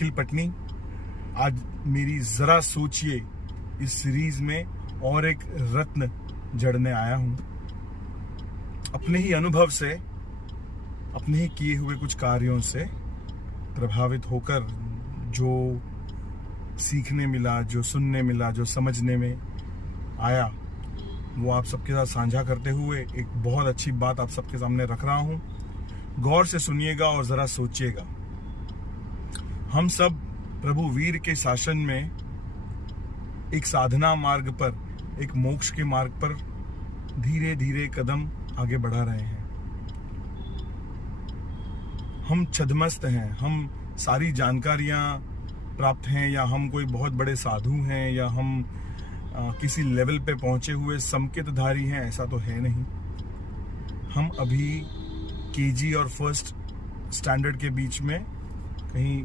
निखिल पटनी। आज मेरी जरा सोचिए इस सीरीज में और एक रत्न जड़ने आया हूं। अपने ही अनुभव से, अपने ही किए हुए कुछ कार्यों से प्रभावित होकर जो सीखने मिला, जो सुनने मिला, जो समझने में आया, वो आप सबके साथ साझा करते हुए एक बहुत अच्छी बात आप सबके सामने रख रहा हूं। गौर से सुनिएगा और जरा सोचिएगा। हम सब प्रभु वीर के शासन में एक साधना मार्ग पर, एक मोक्ष के मार्ग पर धीरे धीरे कदम आगे बढ़ा रहे हैं। हम छद्मस्त हैं, हम सारी जानकारियां प्राप्त हैं, या हम कोई बहुत बड़े साधु हैं, या हम किसी लेवल पे पहुंचे हुए संकेतधारी हैं, ऐसा तो है नहीं। हम अभी केजी और फर्स्ट स्टैंडर्ड के बीच में कहीं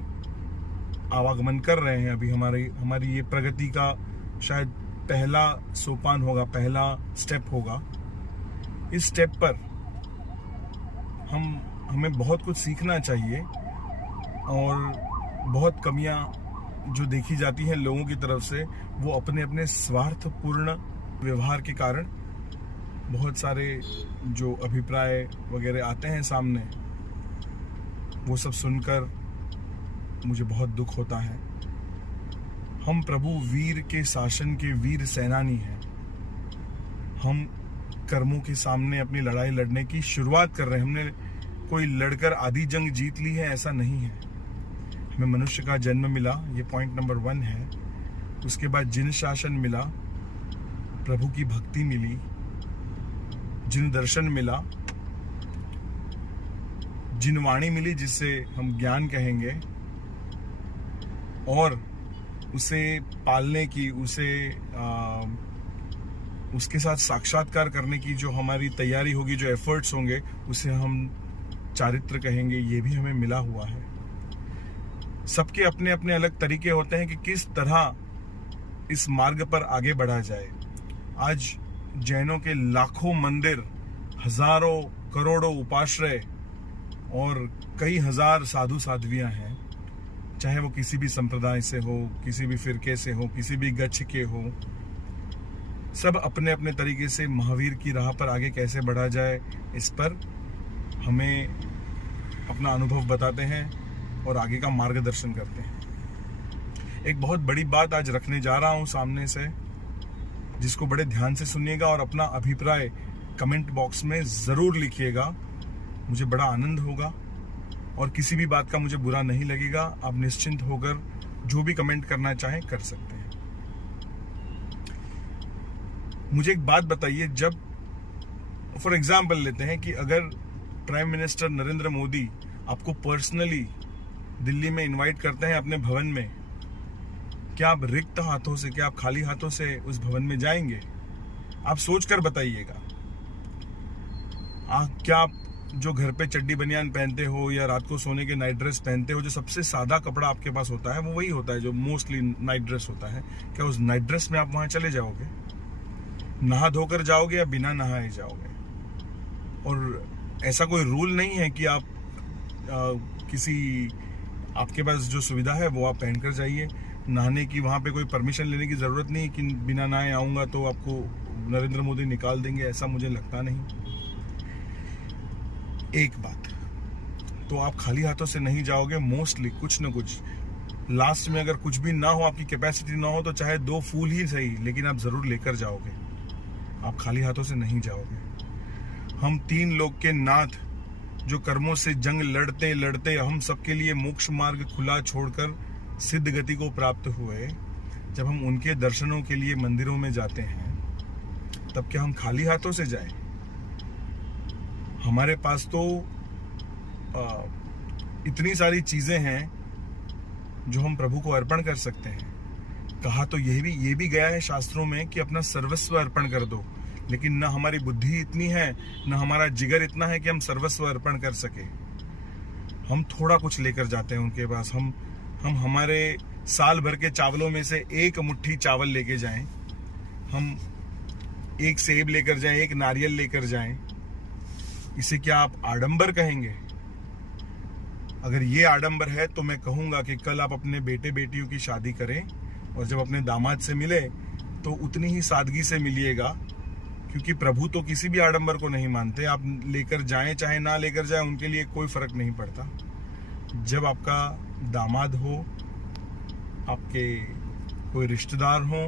आवागमन कर रहे हैं। अभी हमारी ये प्रगति का शायद पहला सोपान होगा, पहला स्टेप होगा। इस स्टेप पर हमें बहुत कुछ सीखना चाहिए, और बहुत कमियां जो देखी जाती हैं लोगों की तरफ से, वो अपने अपने स्वार्थपूर्ण व्यवहार के कारण बहुत सारे जो अभिप्राय वगैरह आते हैं सामने, वो सब सुनकर मुझे बहुत दुख होता है। हम प्रभु वीर के शासन के वीर सेनानी हैं। हम कर्मों के सामने अपनी लड़ाई लड़ने की शुरुआत कर रहे हैं। हमने कोई लड़कर आधी जंग जीत ली है, ऐसा नहीं है। हमें मनुष्य का जन्म मिला, ये पॉइंट नंबर 1 है। उसके बाद जिन शासन मिला, प्रभु की भक्ति मिली, जिन दर्शन मिला, जिन वाणी मिली जिससे हम ज्ञान कहेंगे, और उसे पालने की, उसके साथ साक्षात्कार करने की जो हमारी तैयारी होगी, जो एफर्ट्स होंगे, उसे हम चारित्र कहेंगे। ये भी हमें मिला हुआ है। सबके अपने अपने अलग तरीके होते हैं कि किस तरह इस मार्ग पर आगे बढ़ा जाए। आज जैनों के लाखों मंदिर, हजारों करोड़ों उपाश्रय और कई हजार साधु साध्वियां हैं, चाहे वो किसी भी संप्रदाय से हो, किसी भी फिरके से हो, किसी भी गच्छ के हो। सब अपने अपने तरीके से महावीर की राह पर आगे कैसे बढ़ा जाए, इस पर हमें अपना अनुभव बताते हैं और आगे का मार्गदर्शन करते हैं। एक बहुत बड़ी बात आज रखने जा रहा हूं सामने से, जिसको बड़े ध्यान से सुनिएगा और अपना अभिप्राय कमेंट बॉक्स में जरूर लिखिएगा। मुझे बड़ा आनंद होगा और किसी भी बात का मुझे बुरा नहीं लगेगा। आप निश्चिंत होकर जो भी कमेंट करना चाहें कर सकते हैं। मुझे एक बात बताइए, जब फॉर एग्जाम्पल लेते हैं कि अगर प्राइम मिनिस्टर नरेंद्र मोदी आपको पर्सनली दिल्ली में इनवाइट करते हैं अपने भवन में, क्या आप रिक्त हाथों से, क्या आप खाली हाथों से उस भवन में जाएंगे? आप सोचकर बताइएगा। क्या आप जो घर पे चड्डी बनियान पहनते हो या रात को सोने के नाइट ड्रेस पहनते हो, जो सबसे सादा कपड़ा आपके पास होता है, वो वही होता है जो मोस्टली नाइट ड्रेस होता है, क्या उस नाइट ड्रेस में आप वहां चले जाओगे? नहा धोकर जाओगे या बिना नहाए जाओगे? और ऐसा कोई रूल नहीं है कि आप आपके पास जो सुविधा है वो आप पहनकर जाइए। नहाने की वहां पे कोई परमिशन लेने की जरूरत नहीं कि बिना नहाए आऊंगा तो आपको नरेंद्र मोदी निकाल देंगे, ऐसा मुझे लगता नहीं। एक बात तो आप खाली हाथों से नहीं जाओगे। मोस्टली कुछ न कुछ लास्ट में, अगर कुछ भी ना हो, आपकी कैपेसिटी ना हो, तो चाहे 2 फूल ही सही, लेकिन आप जरूर लेकर जाओगे। आप खाली हाथों से नहीं जाओगे। हम 3 लोग के नाथ जो कर्मों से जंग लड़ते लड़ते हम सबके लिए मोक्ष मार्ग खुला छोड़कर सिद्ध गति को प्राप्त हुए, जब हम उनके दर्शनों के लिए मंदिरों में जाते हैं, तब क्या हम खाली हाथों से जाएं? हमारे पास तो इतनी सारी चीजें हैं जो हम प्रभु को अर्पण कर सकते हैं। कहा तो ये भी गया है शास्त्रों में कि अपना सर्वस्व अर्पण कर दो, लेकिन न हमारी बुद्धि इतनी है, न हमारा जिगर इतना है कि हम सर्वस्व अर्पण कर सके। हम थोड़ा कुछ लेकर जाते हैं उनके पास। हम हमारे साल भर के चावलों में से 1 मुट्ठी चावल लेके जाएं, हम 1 सेब लेकर जाएं, 1 नारियल लेकर जाएं। इसे क्या आप आडंबर कहेंगे? अगर ये आडंबर है तो मैं कहूँगा कि कल आप अपने बेटे बेटियों की शादी करें और जब अपने दामाद से मिले तो उतनी ही सादगी से मिलिएगा, क्योंकि प्रभु तो किसी भी आडंबर को नहीं मानते। आप लेकर जाएं चाहे ना लेकर जाएं, उनके लिए कोई फर्क नहीं पड़ता। जब आपका दामाद हो, आपके कोई रिश्तेदार हो,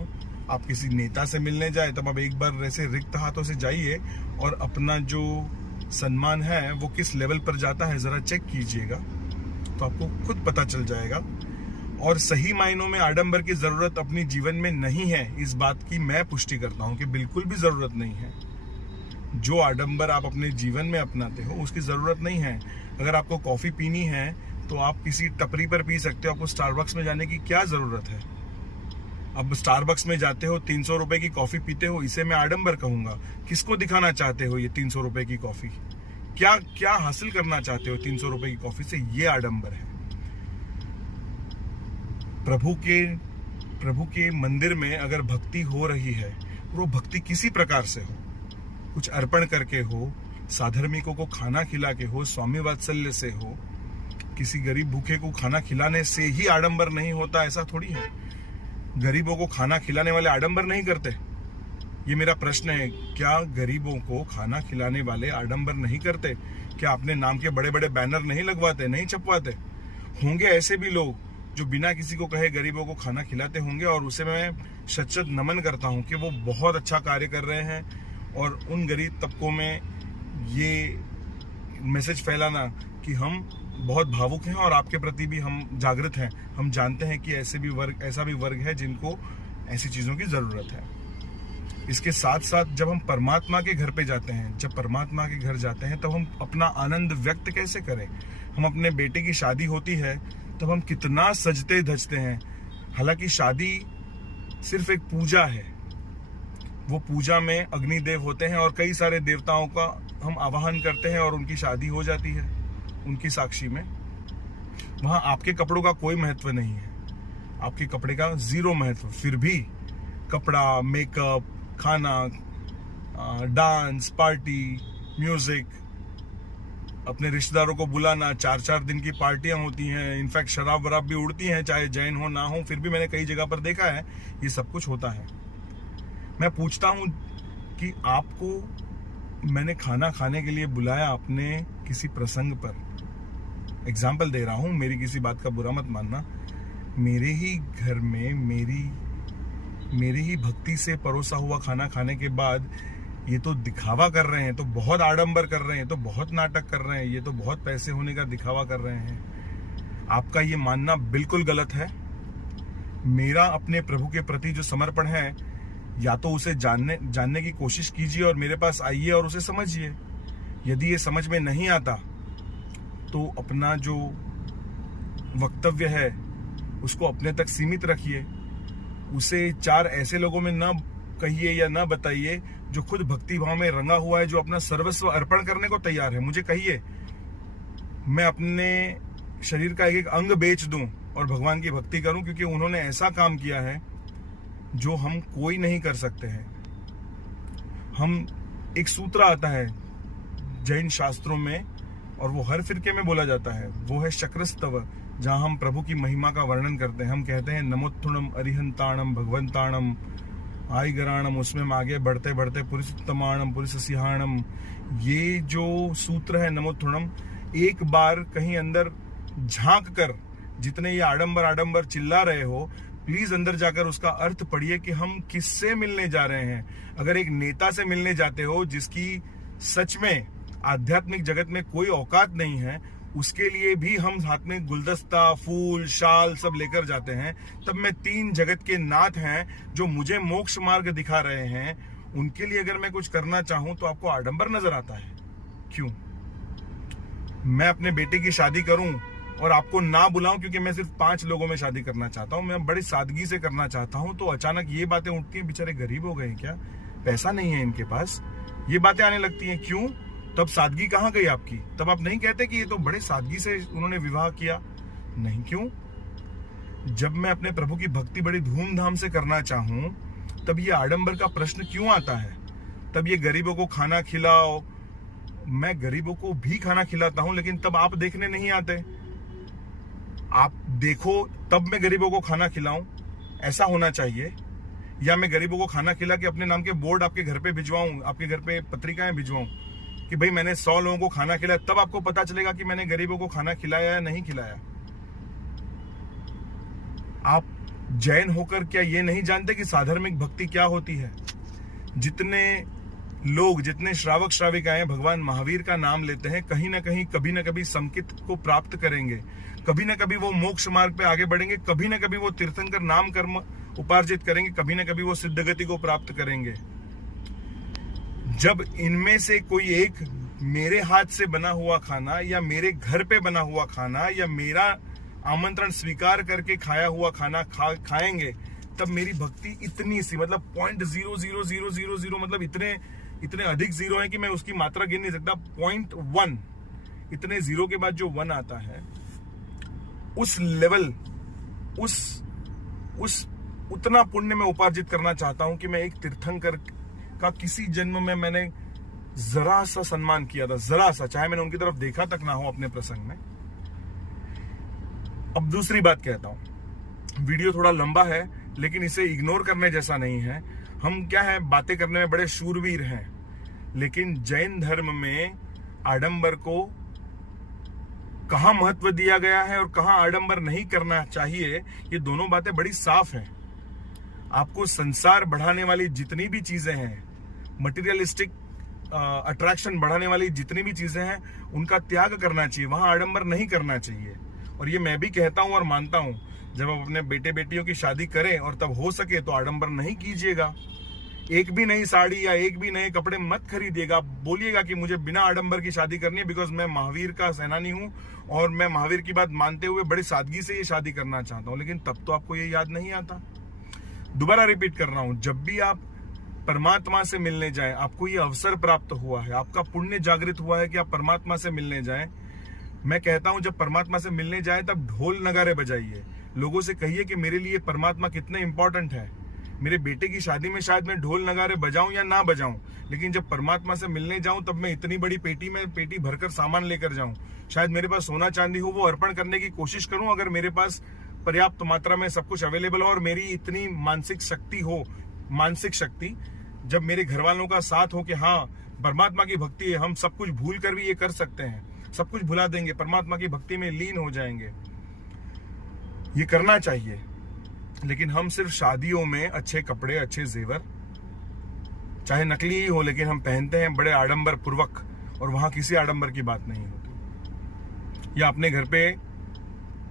आप किसी नेता से मिलने जाए, तब आप एक बार ऐसे रिक्त हाथों से जाइए और अपना जो सम्मान है वो किस लेवल पर जाता है ज़रा चेक कीजिएगा, तो आपको खुद पता चल जाएगा। और सही मायनों में आडंबर की ज़रूरत अपनी जीवन में नहीं है, इस बात की मैं पुष्टि करता हूँ कि बिल्कुल भी ज़रूरत नहीं है। जो आडंबर आप अपने जीवन में अपनाते हो उसकी ज़रूरत नहीं है। अगर आपको कॉफ़ी पीनी है तो आप किसी टपरी पर पी सकते हो, आपको स्टारबक्स में जाने की क्या ज़रूरत है। अब स्टारबक्स में जाते हो, 300 रुपए की कॉफ़ी पीते हो, इसे मैं आडंबर कहूँगा। किसको दिखाना चाहते हो ये 300 रुपए की कॉफ़ी? क्या क्या हासिल करना चाहते हो 300 रुपए की कॉफ़ी से? ये आडंबर है। प्रभु के मंदिर में अगर भक्ति हो रही है, वो भक्ति किसी प्रकार से हो, कुछ अर्पण करके हो, साधर्मिकों को खाना खिला के हो, स्वामी वात्सल्य से हो, किसी गरीब भूखे को खाना खिलाने से ही आडंबर नहीं होता, ऐसा थोड़ी है। गरीबों को खाना खिलाने वाले आडंबर नहीं करते? ये मेरा प्रश्न है, क्या गरीबों को खाना खिलाने वाले आडंबर नहीं करते? क्या अपने नाम के बड़े बड़े बैनर नहीं लगवाते, नहीं छपवाते? होंगे ऐसे भी लोग जो बिना किसी को कहे गरीबों को खाना खिलाते होंगे, और उसे मैं शत नमन करता हूँ कि वो बहुत अच्छा कार्य कर रहे हैं। और उन गरीब तबकों में ये मैसेज फैलाना कि हम बहुत भावुक हैं और आपके प्रति भी हम जागृत हैं, हम जानते हैं कि ऐसा भी वर्ग है जिनको ऐसी चीज़ों की ज़रूरत है। इसके साथ साथ जब हम परमात्मा के घर पे जाते हैं, जब परमात्मा के घर जाते हैं, तब हम अपना आनंद व्यक्त कैसे करें? हम अपने बेटे की शादी होती है तब हम कितना सजते धजते हैं। हालांकि शादी सिर्फ एक पूजा है, वो पूजा में अग्निदेव होते हैं और कई सारे देवताओं का हम आवाहन करते हैं और उनकी शादी हो जाती है उनकी साक्षी में। वहाँ आपके कपड़ों का कोई महत्व नहीं है, आपके कपड़े का जीरो महत्व। फिर भी कपड़ा, मेकअप, खाना, डांस, पार्टी, म्यूजिक, अपने रिश्तेदारों को बुलाना, 4-4 दिन की पार्टियां होती हैं, इनफैक्ट शराब वराब भी उड़ती हैं, चाहे जैन हो ना हो, फिर भी मैंने कई जगह पर देखा है ये सब कुछ होता है। मैं पूछता हूँ कि आपको मैंने खाना खाने के लिए बुलाया अपने किसी प्रसंग पर, एग्जाम्पल दे रहा हूँ, मेरी किसी बात का बुरा मत मानना, मेरे ही घर में मेरी ही भक्ति से परोसा हुआ खाना खाने के बाद ये तो दिखावा कर रहे हैं, तो बहुत आडंबर कर रहे हैं, तो बहुत नाटक कर रहे हैं, ये तो बहुत पैसे होने का दिखावा कर रहे हैं। आपका ये मानना बिल्कुल गलत है। मेरा अपने प्रभु के प्रति जो समर्पण है, या तो उसे जानने की कोशिश कीजिए और मेरे पास आइए और उसे समझिए। यदि ये समझ में नहीं आता तो अपना जो वक्तव्य है उसको अपने तक सीमित रखिए। उसे 4 ऐसे लोगों में न कहिए या न बताइए जो खुद भक्ति भाव में रंगा हुआ है, जो अपना सर्वस्व अर्पण करने को तैयार है। मुझे कहिए, मैं अपने शरीर का एक अंग बेच दूं और भगवान की भक्ति करूं, क्योंकि उन्होंने ऐसा काम किया है जो हम कोई नहीं कर सकते हैं। एक सूत्र आता है जैन शास्त्रों में और वो हर फिरके में बोला जाता है, वो है शक्रस्तव, जहां हम प्रभु की महिमा का वर्णन करते हैं। हम कहते हैं नमोत्थुणम अरिहंताणम भगवंताणम आईगराणम, उसमें हम आगे बढ़ते बढ़ते पुरुषोत्तमाणम पुरुषसिंहाणम। ये जो सूत्र है नमोत्थुणम, एक बार कहीं अंदर झांक कर, जितने ये आडंबर चिल्ला रहे हो, प्लीज अंदर जाकर उसका अर्थ पढ़िए कि हम किससे मिलने जा रहे हैं। अगर एक नेता से मिलने जाते हो जिसकी सच में आध्यात्मिक जगत में कोई औकात नहीं है, उसके लिए भी हम हाथ में गुलदस्ता, फूल, शाल सब लेकर जाते हैं, तब मैं 3 जगत के नाथ हैं जो मुझे मोक्ष मार्ग दिखा रहे हैं, उनके लिए अगर मैं कुछ करना चाहूं तो आपको आडंबर नजर आता है। क्यों? मैं अपने बेटे की शादी करूं और आपको ना बुलाऊं क्योंकि मैं सिर्फ 5 लोगों में शादी करना चाहता हूं, मैं बड़ी सादगी से करना चाहता हूं, तो अचानक ये बातें उठती हैं, बेचारे गरीब हो गए क्या, पैसा नहीं है इनके पास, ये बातें आने लगती हैं। क्यों? तब सादगी कहाँ गई आपकी? तब आप नहीं कहते कि ये तो बड़े सादगी से उन्होंने विवाह किया। नहीं, क्यों? जब मैं अपने प्रभु की भक्ति बड़ी धूमधाम से करना चाहूं तब ये आडंबर का प्रश्न क्यों आता है? तब ये गरीबों को खाना खिलाओ, मैं गरीबों को भी खाना खिलाता हूं, लेकिन तब आप देखने नहीं आते। आप देखो तब मैं गरीबों को खाना खिलाऊं, ऐसा होना चाहिए। या मैं गरीबों को खाना खिला के अपने नाम के बोर्ड आपके घर पे भिजवाऊं, आपके घर पे पत्रिकाएं भिजवाऊं कि भाई मैंने 100 लोगों को खाना खिलाया, तब आपको पता चलेगा कि मैंने गरीबों को खाना खिलाया या नहीं खिलाया। आप जैन होकर क्या ये नहीं जानते कि साधर्मिक भक्ति क्या होती है? जितने लोग, जितने श्रावक श्राविकाएं भगवान महावीर का नाम लेते हैं, कहीं ना कहीं कभी ना कभी समकित को प्राप्त करेंगे, कभी ना कभी वो मोक्ष मार्ग पे आगे बढ़ेंगे, कभी ना कभी वो तीर्थंकर नाम कर्म उपार्जित करेंगे, कभी ना कभी वो सिद्ध गति को प्राप्त करेंगे। जब इनमें से कोई एक मेरे हाथ से बना हुआ खाना या मेरे घर पे बना हुआ खाना या मेरा आमंत्रण स्वीकार करके खाया हुआ खाना खाएंगे, तब मेरी भक्ति इतनी सी, मतलब 0.00000 मतलब इतने अधिक जीरो है कि मैं उसकी मात्रा गिन नहीं सकता। 0.1, इतने जीरो के बाद जो 1 आता है, उस लेवल, उस उतना पुण्य में उपार्जित करना चाहता हूं कि मैं एक तीर्थंकर का किसी जन्म में मैंने जरा सा सम्मान किया था, जरा सा, चाहे मैंने उनकी तरफ देखा तक ना हो अपने प्रसंग में। अब दूसरी बात कहता हूं, वीडियो थोड़ा लंबा है लेकिन इसे इग्नोर करने जैसा नहीं है। हम क्या है, बातें करने में बड़े शूरवीर हैं, लेकिन जैन धर्म में आडंबर को कहां महत्व दिया गया है और कहां आडंबर नहीं करना चाहिए, ये दोनों बातें बड़ी साफ हैं। आपको संसार बढ़ाने वाली जितनी भी चीजें हैं, मटेरियलिस्टिक अट्रैक्शन बढ़ाने वाली जितनी भी चीजें हैं, उनका त्याग करना चाहिए, वहां आडंबर नहीं करना चाहिए। और ये मैं भी कहता हूं और मानता हूं, जब आप अपने बेटे बेटियों की शादी करें और तब हो सके तो आडंबर नहीं कीजिएगा। एक भी नई साड़ी या एक भी नए कपड़े मत खरीदिएगा। बोलिएगा कि मुझे बिना आडंबर की शादी करनी है, बिकॉज मैं महावीर का सेनानी हूं और मैं महावीर की बात मानते हुए बड़ी सादगी से ये शादी करना चाहता हूं। लेकिन तब तो आपको ये याद नहीं आता। दोबारा रिपीट कर रहा हूं, जब भी आप परमात्मा से मिलने जाएं, आपको ये अवसर प्राप्त हुआ है, आपका पुण्य जागृत हुआ है कि आप परमात्मा से मिलने जाएं। मैं कहता हूं, जब परमात्मा से मिलने जाएं तब ढोल नगारे बजाइए, लोगों से कहिए कि मेरे लिए परमात्मा कितने इंपॉर्टेंट है। मेरे बेटे की शादी में शायद मैं ढोल नगारे बजाऊं या ना बजाऊं, लेकिन जब परमात्मा से मिलने जाऊं तब मैं इतनी बड़ी पेटी भरकर सामान लेकर जाऊं। शायद मेरे पास सोना चांदी हो, वो अर्पण करने की कोशिश करूं, अगर मेरे पास पर्याप्त मात्रा में सब कुछ अवेलेबल हो और मेरी इतनी मानसिक शक्ति हो, मानसिक शक्ति, जब मेरे घर वालों का साथ हो कि हाँ परमात्मा की भक्ति है, हम सब कुछ भूल कर भी ये कर सकते हैं, सब कुछ भुला देंगे, परमात्मा की भक्ति में लीन हो जाएंगे। ये करना चाहिए। लेकिन हम सिर्फ शादियों में अच्छे कपड़े, अच्छे जेवर, चाहे नकली ही हो, लेकिन हम पहनते हैं बड़े आडंबर पूर्वक, और वहां किसी आडंबर की बात नहीं होती। या अपने घर पे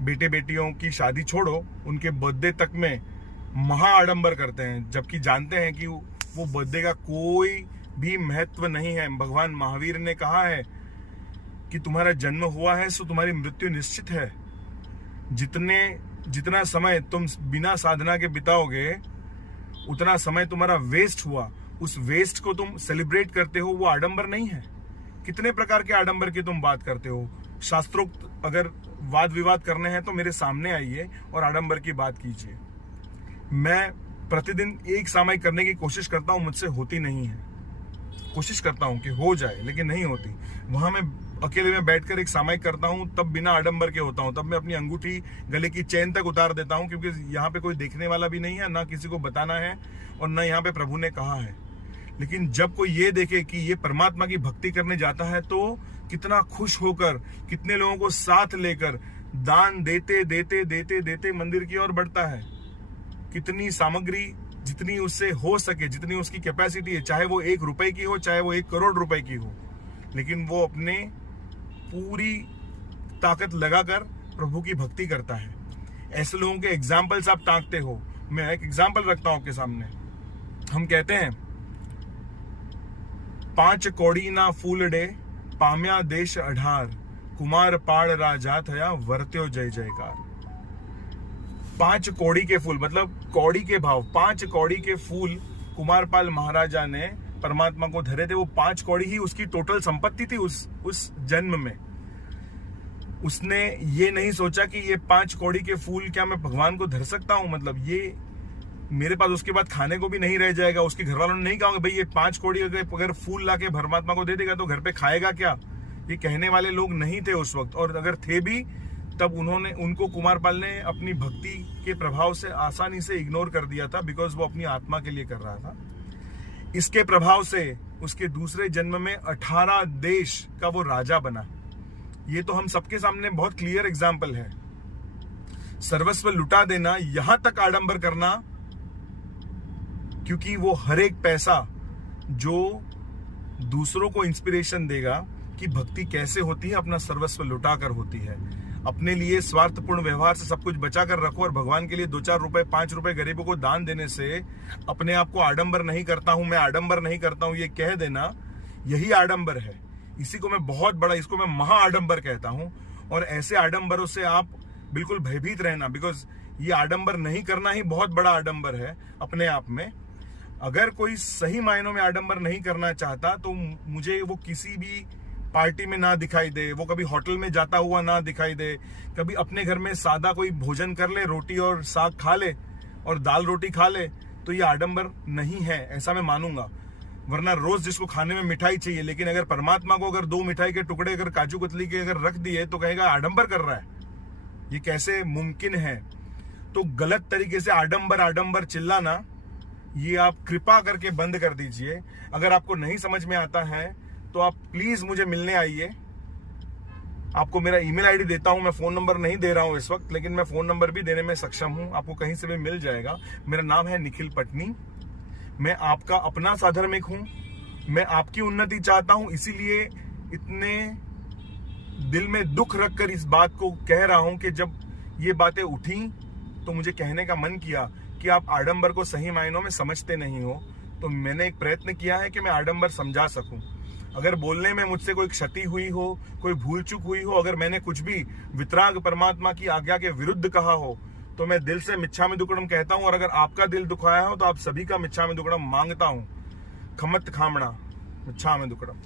बेटे बेटियों की शादी छोड़ो, उनके बर्थडे तक में महा आडंबर करते हैं, जबकि जानते हैं कि वो बर्थडे का कोई भी महत्व नहीं है। भगवान महावीर ने कहा है कि तुम्हारा जन्म हुआ है सो तुम्हारी मृत्यु निश्चित है। जितना समय तुम बिना साधना के बिताओगे, उतना समय तुम्हारा वेस्ट हुआ। उस वेस्ट को तुम सेलिब्रेट करते हो, वो आडंबर नहीं है। कितने प्रकार के आडंबर की तुम बात करते हो। शास्त्रोक्त अगर वाद विवाद करने हैं तो मेरे सामने आइए और आडंबर की बात कीजिए। मैं प्रतिदिन एक सामायिक करने की कोशिश करता हूं, मुझसे होती नहीं है। कोशिश करता हूं कि हो जाए, लेकिन नहीं होती। वहां मैं अकेले में बैठकर एक सामायिक करता हूं, तब बिना आडंबर के होता हूं। तब मैं अपनी अंगूठी गले की चेन तक उतार देता हूं, क्योंकि यहाँ पे कोई देखने वाला भी नहीं है, ना किसी को बताना है और ना यहाँ पे प्रभु ने कहा है। लेकिन जब कोई ये देखे कि ये परमात्मा की भक्ति करने जाता है, तो कितना खुश होकर, कितने लोगों को साथ लेकर दान देते देते देते देते मंदिर की ओर बढ़ता है। कितनी सामग्री, जितनी उससे हो सके, जितनी उसकी कैपेसिटी है, चाहे वो 1 रुपए की हो, चाहे वो 1 करोड़ रुपए की हो, लेकिन वो अपने पूरी ताकत लगाकर प्रभु की भक्ति करता है। ऐसे लोगों के एग्जाम्पल्स आप टांकते हो। मैं एक एग्जाम्पल रखता हूं आपके सामने। हम कहते हैं 5 कौड़ी ना फूलडे पाम्या देश 18, कुमार पाड़ राजा थया वर्त्यो जय जयकार। 5 कौड़ी के फूल, मतलब कौड़ी के भाव, 5 कौड़ी के फूल कुमारपाल महाराजा ने परमात्मा को धरे थे। वो 5 कौड़ी ही उसकी टोटल संपत्ति थी उस जन्म में। उसने ये नहीं सोचा कि ये 5 कौड़ी के फूल क्या मैं भगवान को धर सकता हूं, मतलब ये मेरे पास उसके बाद खाने को भी नहीं रह जाएगा। उसके घर वालों ने नहीं कहा भाई ये 5 कौड़ी अगर फूल लाके परमात्मा को दे देगा तो घर पे खाएगा क्या। ये कहने वाले लोग नहीं थे उस वक्त, और अगर थे भी तब उनको कुमारपाल ने अपनी भक्ति के प्रभाव से आसानी से इग्नोर कर दिया था, बिकॉज वो अपनी आत्मा के लिए कर रहा था। इसके प्रभाव से उसके दूसरे जन्म में 18 देश का वो राजा बना। ये तो हम सबके सामने बहुत क्लियर एग्जाम्पल है। सर्वस्व लुटा देना, यहां तक आडंबर करना, क्योंकि वो हर एक पैसा जो दूसरों को इंस्पिरेशन देगा कि भक्ति कैसे होती है, अपना सर्वस्व लुटा कर होती है। अपने लिए स्वार्थपूर्ण व्यवहार से सब कुछ बचा कर रखो और भगवान के लिए 2-4 रुपए 5 रुपए गरीबों को दान देने से अपने आप को आडंबर नहीं करता हूं, मैं आडंबर नहीं करता हूं, ये कह देना, यही आडंबर है। इसी को मैं बहुत बड़ा, इसको मैं महा आडंबर कहता हूं। और ऐसे आडंबरों से आप बिल्कुल भयभीत रहना, बिकॉज ये आडंबर नहीं करना ही बहुत बड़ा आडंबर है अपने आप में। अगर कोई सही मायनों में आडंबर नहीं करना चाहता तो मुझे वो किसी भी पार्टी में ना दिखाई दे, वो कभी होटल में जाता हुआ ना दिखाई दे, कभी अपने घर में सादा कोई भोजन कर ले, रोटी और साग खा ले और दाल रोटी खा ले, तो ये आडंबर नहीं है, ऐसा मैं मानूंगा। वरना रोज जिसको खाने में मिठाई चाहिए, लेकिन अगर परमात्मा को अगर 2 मिठाई के टुकड़े अगर काजू कतली के अगर रख दिए तो कहेगा आडंबर कर रहा है। ये कैसे मुमकिन है? तो गलत तरीके से आडंबर चिल्लाना, ये आप कृपा करके बंद कर दीजिए। अगर आपको नहीं समझ में आता है तो आप प्लीज मुझे मिलने आइए। आपको मेरा ईमेल आईडी देता हूं, मैं फोन नंबर नहीं दे रहा हूं इस वक्त, लेकिन मैं फोन नंबर भी देने में सक्षम हूं, आपको कहीं से भी मिल जाएगा। मेरा नाम है निखिल पटनी। मैं आपका अपना साधर्मिक हूं, मैं आपकी उन्नति चाहता हूं, इसीलिए इतने दिल में दुख रखकर इस बात को कह रहा हूं कि जब ये बातें उठी तो मुझे कहने का मन किया कि आप आडंबर को सही मायनों में समझते नहीं हो। तो मैंने एक प्रयत्न किया है कि मैं आडंबर समझा सकूं। अगर बोलने में मुझसे कोई क्षति हुई हो, कोई भूल चूक हुई हो, अगर मैंने कुछ भी वितराग परमात्मा की आज्ञा के विरुद्ध कहा हो, तो मैं दिल से मिच्छामि दुक्कडम कहता हूं। और अगर आपका दिल दुखाया हो तो आप सभी का मिच्छामि दुक्कडम मांगता हूं। खमत खामणा, मिच्छामि दुक्कडम।